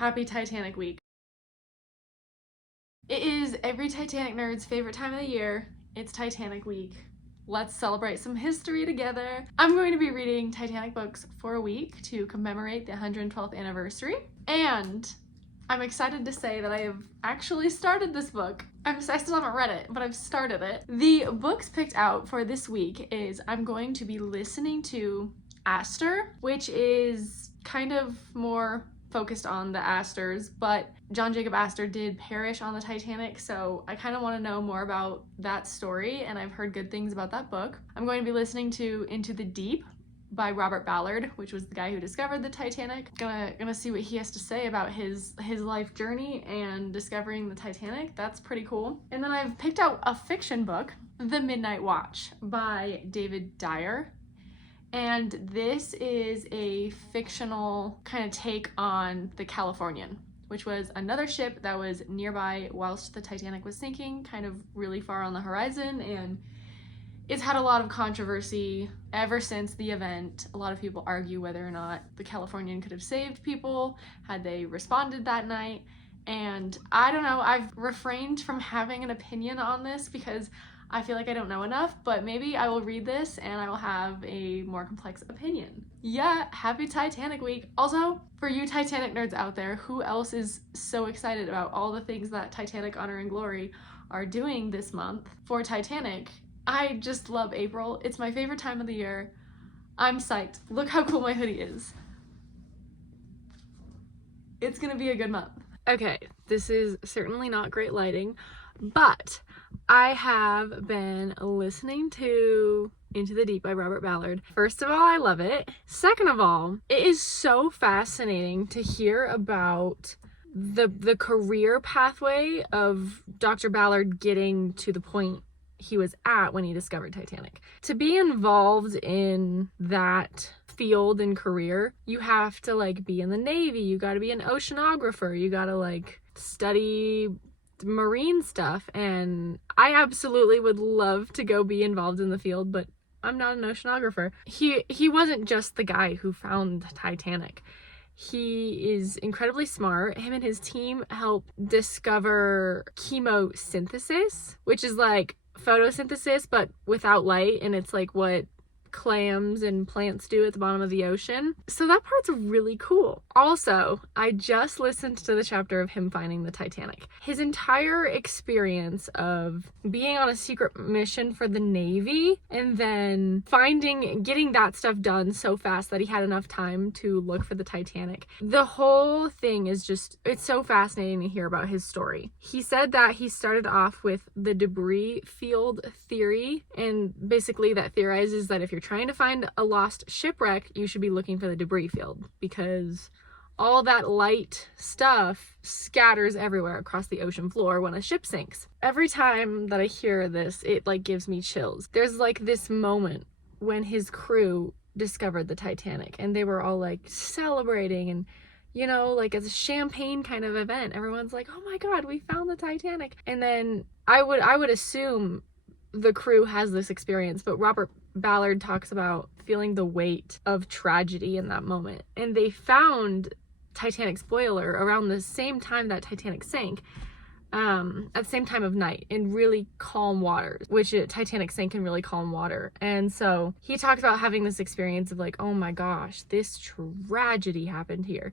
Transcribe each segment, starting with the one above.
Happy Titanic week. It is every Titanic nerd's favorite time of the year. It's Titanic week. Let's celebrate some history together. I'm going to be reading Titanic books for a week to commemorate the 112th anniversary. And I'm excited to say that I have actually started this book. I still haven't read it, but I've started it. The books picked out for this week is I'm going to be listening to Aster, which is kind of more focused on the Asters, but John Jacob Astor did perish on the Titanic, so I kind of want to know more about that story, and I've heard good things about that book. I'm going to be listening to Into the Deep by Robert Ballard, which was the guy who discovered the Titanic. Gonna see what he has to say about his life journey and discovering the Titanic. That's pretty cool. And then I've picked out a fiction book, The Midnight Watch by David Dyer. And this is a fictional kind of take on the Californian, which was another ship that was nearby whilst the Titanic was sinking, kind of really far on the horizon, and it's had a lot of controversy ever since the event. A lot of people argue whether or not the Californian could have saved people had they responded that night, and I don't know, I've refrained from having an opinion on this because I feel like I don't know enough, but maybe I will read this and I will have a more complex opinion. Yeah, happy Titanic week. Also, for you Titanic nerds out there, who else is so excited about all the things that Titanic Honor and Glory are doing this month for Titanic? I just love April. It's my favorite time of the year. I'm psyched. Look how cool my hoodie is. It's gonna be a good month. Okay, this is certainly not great lighting, but I have been listening to Into the Deep by Robert Ballard. First of all, I love it. Second of all, it is so fascinating to hear about the career pathway of Dr. Ballard getting to the point he was at when he discovered Titanic. To be involved in that field and career, you have to be in the Navy, you gotta be an oceanographer, you gotta study marine stuff, and I absolutely would love to go be involved in the field, but I'm not an oceanographer. He wasn't just the guy who found Titanic. He is incredibly smart. Him and his team helped discover chemosynthesis, which is like photosynthesis but without light, and it's like what clams and plants do at the bottom of the ocean. So that part's really cool. Also, I just listened to the chapter of him finding the Titanic. His entire experience of being on a secret mission for the Navy and then getting that stuff done so fast that he had enough time to look for the Titanic. The whole thing is it's so fascinating to hear about his story. He said that he started off with the debris field theory, and basically that theorizes that if you're trying to find a lost shipwreck, you should be looking for the debris field because all that light stuff scatters everywhere across the ocean floor when a ship sinks. Every time that I hear this, it gives me chills. There's this moment when his crew discovered the Titanic and they were all celebrating, and it's a champagne kind of event. Everyone's like, oh my god, we found the Titanic. And then I would assume the crew has this experience, but Robert Ballard talks about feeling the weight of tragedy in that moment. And they found Titanic's boiler around the same time that Titanic sank, at the same time of night in really calm waters, which Titanic sank in really calm water. And so he talks about having this experience of oh my gosh, this tragedy happened here.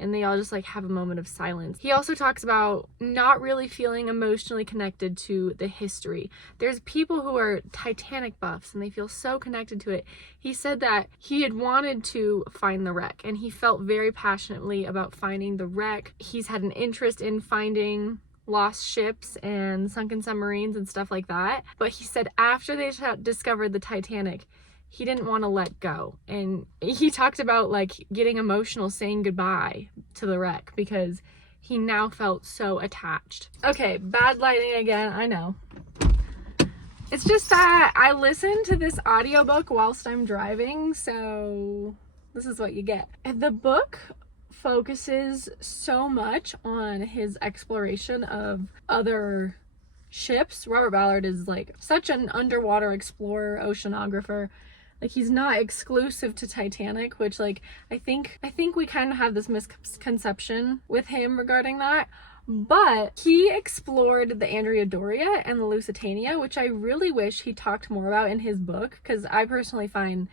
And they all just have a moment of silence. He also talks about not really feeling emotionally connected to the history. There's people who are Titanic buffs and they feel so connected to it. He said that he had wanted to find the wreck and he felt very passionately about finding the wreck. He's had an interest in finding lost ships and sunken submarines and stuff like that. But he said after they discovered the Titanic, he didn't want to let go. And he talked about getting emotional saying goodbye to the wreck because he now felt so attached. Okay, bad lighting again, I know. It's just that I listen to this audiobook whilst I'm driving, so this is what you get. The book focuses so much on his exploration of other ships. Robert Ballard is such an underwater explorer, oceanographer. Like, he's not exclusive to Titanic, which, like, I think we kind of have this misconception with him regarding that. But he explored the Andrea Doria and the Lusitania, which I really wish he talked more about in his book, because I personally find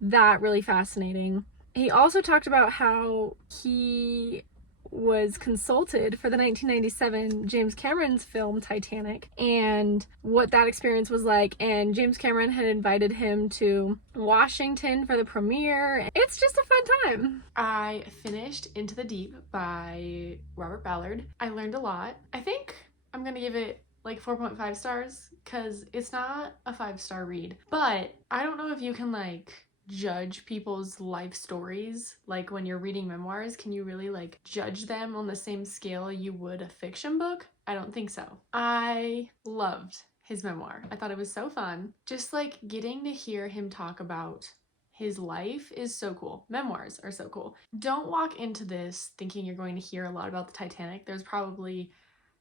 that really fascinating. He also talked about how he was consulted for the 1997 James Cameron's film Titanic and what that experience was like, and James Cameron had invited him to Washington for the premiere. It's just a fun time. I finished Into the Deep by Robert Ballard. I learned a lot. I think I'm gonna give it like 4.5 stars because it's not a 5-star read, but I don't know if you can like judge people's life stories. Like, when you're reading memoirs, can you really like judge them on the same scale you would a fiction book? I don't think so. I loved his memoir. I thought it was so fun. Just like getting to hear him talk about his life is so cool. Memoirs are so cool. Don't walk into this thinking you're going to hear a lot about the Titanic. There's probably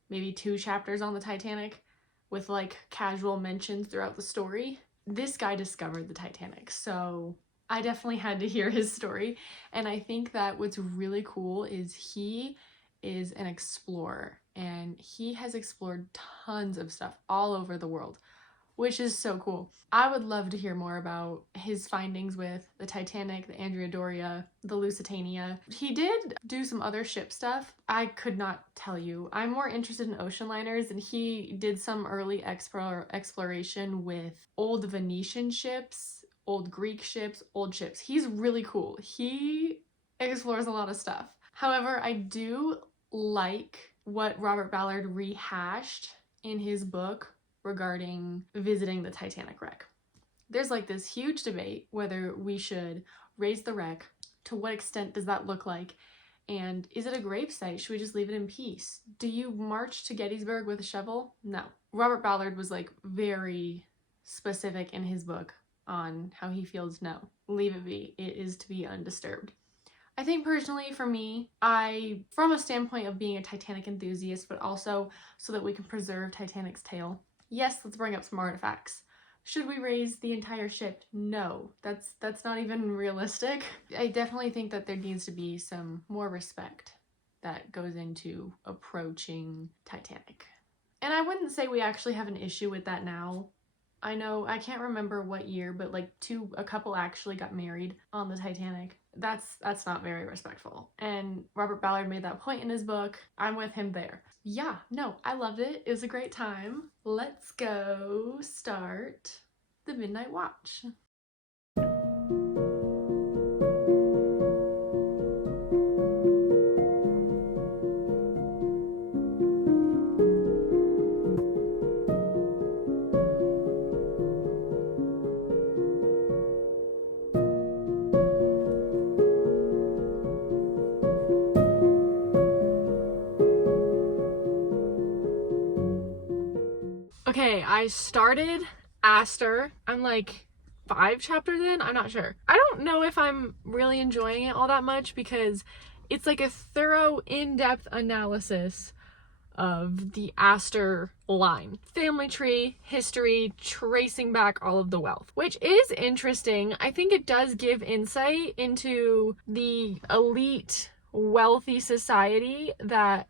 maybe 2 chapters on the Titanic with like casual mentions throughout the story. This guy discovered the Titanic, so I definitely had to hear his story. And I think that what's really cool is he is an explorer, and he has explored tons of stuff all over the world, which is so cool. I would love to hear more about his findings with the Titanic, the Andrea Doria, the Lusitania. He did do some other ship stuff. I could not tell you. I'm more interested in ocean liners, and he did some early exploration with old Venetian ships, old Greek ships, old ships. He's really cool. He explores a lot of stuff. However, I do like what Robert Ballard rehashed in his book regarding visiting the Titanic wreck. There's like this huge debate whether we should raise the wreck, to what extent does that look like, and is it a gravesite? Should we just leave it in peace? Do you march to Gettysburg with a shovel? No. Robert Ballard was like very specific in his book on how he feels no. Leave it be. It is to be undisturbed. I think personally for me, from a standpoint of being a Titanic enthusiast, but also so that we can preserve Titanic's tale, yes, let's bring up some artifacts. Should we raise the entire ship? No, that's not even realistic. I definitely think that there needs to be some more respect that goes into approaching Titanic. And I wouldn't say we actually have an issue with that now. I know, I can't remember what year, but like a couple actually got married on the Titanic. That's not very respectful. And Robert Ballard made that point in his book. I'm with him there. Yeah, no, I loved it. It was a great time. Let's go start the Midnight Watch. Okay, I started Aster. I'm like 5 chapters in. I'm not sure. I don't know if I'm really enjoying it all that much because it's like a thorough, in-depth analysis of the Aster line. Family tree, history, tracing back all of the wealth, which is interesting. I think it does give insight into the elite, wealthy society that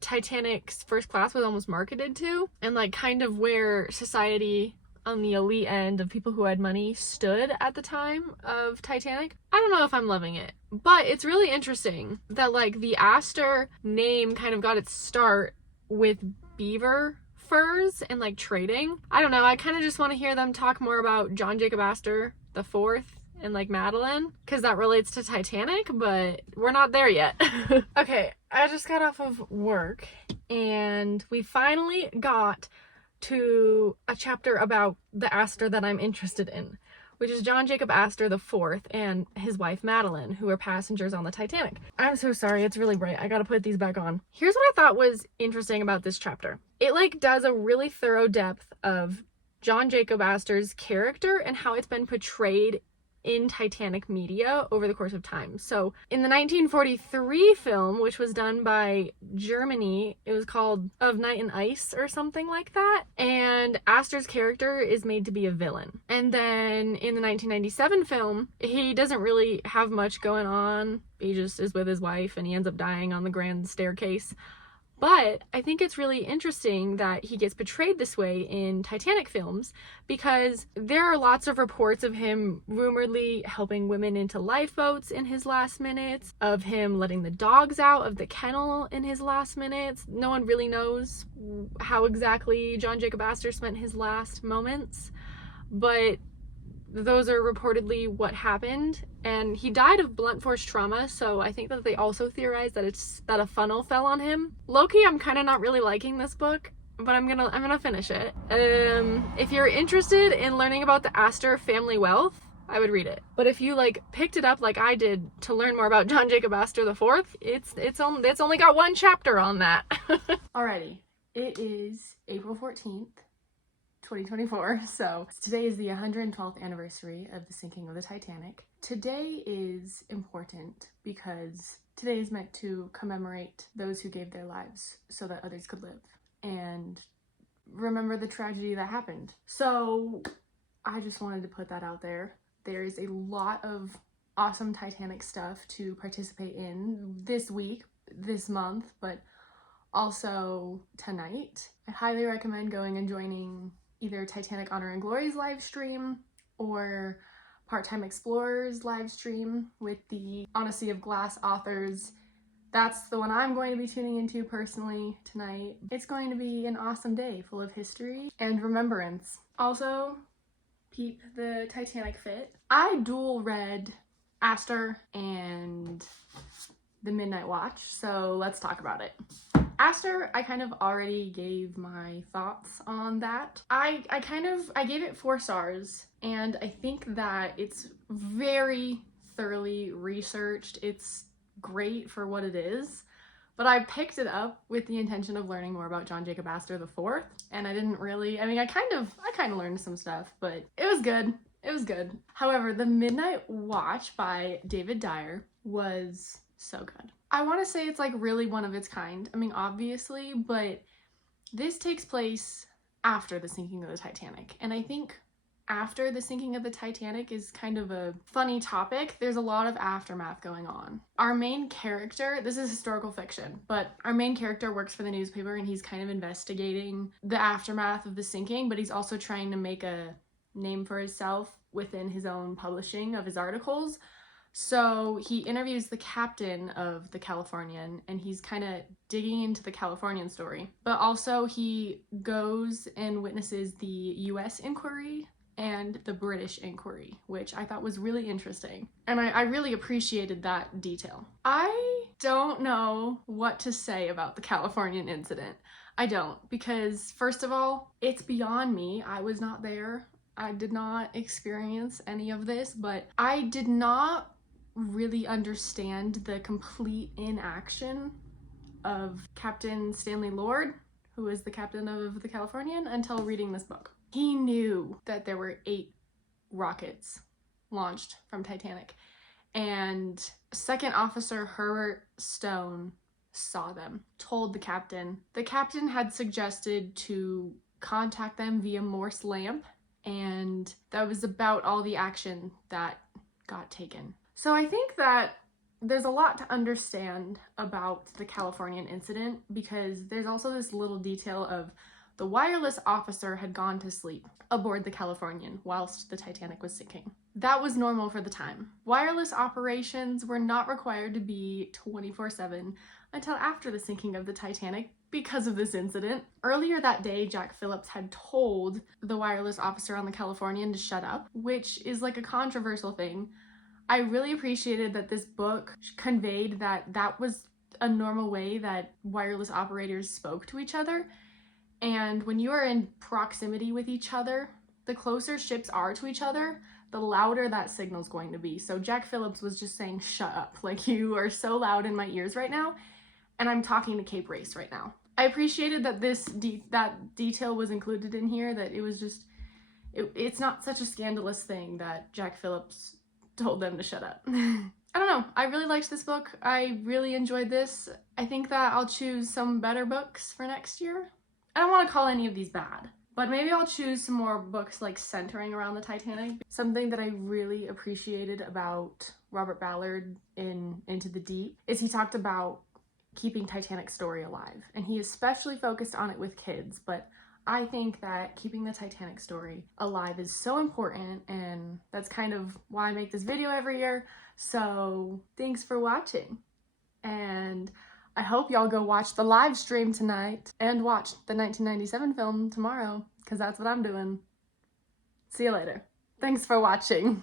Titanic's first class was almost marketed to, and like kind of where society on the elite end of people who had money stood at the time of Titanic. I don't know if I'm loving it, but it's really interesting that like the Aster name kind of got its start with beaver furs and like trading. I don't know, I kind of just want to hear them talk more about John Jacob Astor the Fourth and like Madeline, because that relates to Titanic, but we're not there yet. Okay, I just got off of work and we finally got to a chapter about the Aster that I'm interested in, which is John Jacob Astor the Fourth and his wife Madeline, who were passengers on the Titanic. I'm so sorry, it's really bright. I gotta put these back on. Here's what I thought was interesting about this chapter. It like does a really thorough depth of John Jacob Astor's character and how it's been portrayed in Titanic media over the course of time. So in the 1943 film, which was done by Germany, it was called Of Night and Ice or something like that, and Aster's character is made to be a villain. And then in the 1997 film, he doesn't really have much going on. He just is with his wife and he ends up dying on the grand staircase. But I think it's really interesting that he gets portrayed this way in Titanic films, because there are lots of reports of him rumoredly helping women into lifeboats in his last minutes, of him letting the dogs out of the kennel in his last minutes. No one really knows how exactly John Jacob Astor spent his last moments, but those are reportedly what happened, and he died of blunt force trauma, so I think that they also theorized that a funnel fell on him. Low-key, I'm kind of not really liking this book, but I'm gonna finish it. If you're interested in learning about the Aster family wealth, I would read it. But if you picked it up like I did to learn more about John Jacob Astor IV, it's only got one chapter on that. Alrighty, it is April 14th. 2024. So today is the 112th anniversary of the sinking of the Titanic. Today is important because today is meant to commemorate those who gave their lives so that others could live and remember the tragedy that happened. So I just wanted to put that out there. There is a lot of awesome Titanic stuff to participate in this week, this month, but also tonight. I highly recommend going and joining either Titanic Honor and Glory's live stream or Part-Time Explorers live stream with the Honesty of Glass authors. That's the one I'm going to be tuning into personally tonight. It's going to be an awesome day full of history and remembrance. Also, peep the Titanic fit. I dual read Aster and The Midnight Watch, so let's talk about it. Aster, I kind of already gave my thoughts on that. I gave it 4 stars, and I think that it's very thoroughly researched. It's great for what it is, but I picked it up with the intention of learning more about John Jacob Astor IV, and I didn't really, I kind of learned some stuff, but it was good. It was good. However, The Midnight Watch by David Dyer was so good. I want to say it's really one of its kind. Obviously, but this takes place after the sinking of the Titanic. And I think after the sinking of the Titanic is kind of a funny topic. There's a lot of aftermath going on. Our main character, this is historical fiction, but our main character works for the newspaper and he's kind of investigating the aftermath of the sinking, but he's also trying to make a name for himself within his own publishing of his articles. So he interviews the captain of the Californian and he's kind of digging into the Californian story. But also he goes and witnesses the US inquiry and the British inquiry, which I thought was really interesting. And I really appreciated that detail. I don't know what to say about the Californian incident. I don't, because first of all, it's beyond me. I was not there. I did not experience any of this, but I did not really understand the complete inaction of Captain Stanley Lord, who is the captain of the Californian, until reading this book. He knew that there were 8 rockets launched from Titanic, and Second Officer Herbert Stone saw them, told the captain. The captain had suggested to contact them via Morse lamp, and that was about all the action that got taken. So I think that there's a lot to understand about the Californian incident, because there's also this little detail of the wireless officer had gone to sleep aboard the Californian whilst the Titanic was sinking. That was normal for the time. Wireless operations were not required to be 24/7 until after the sinking of the Titanic because of this incident. Earlier that day, Jack Phillips had told the wireless officer on the Californian to shut up, which is a controversial thing. I really appreciated that this book conveyed that that was a normal way that wireless operators spoke to each other. And when you are in proximity with each other, the closer ships are to each other, the louder that signal's going to be. So Jack Phillips was just saying, shut up. You are so loud in my ears right now, and I'm talking to Cape Race right now. I appreciated that that detail was included in here, that it was just, it's not such a scandalous thing that Jack Phillips told them to shut up. I don't know. I really liked this book. I really enjoyed this. I think that I'll choose some better books for next year. I don't want to call any of these bad, but maybe I'll choose some more books like centering around the Titanic. Something that I really appreciated about Robert Ballard in Into the Deep is he talked about keeping Titanic's story alive, and he especially focused on it with kids, but I think that keeping the Titanic story alive is so important, and that's kind of why I make this video every year. So thanks for watching, and I hope y'all go watch the live stream tonight and watch the 1997 film tomorrow, because that's what I'm doing. See you later. Thanks for watching.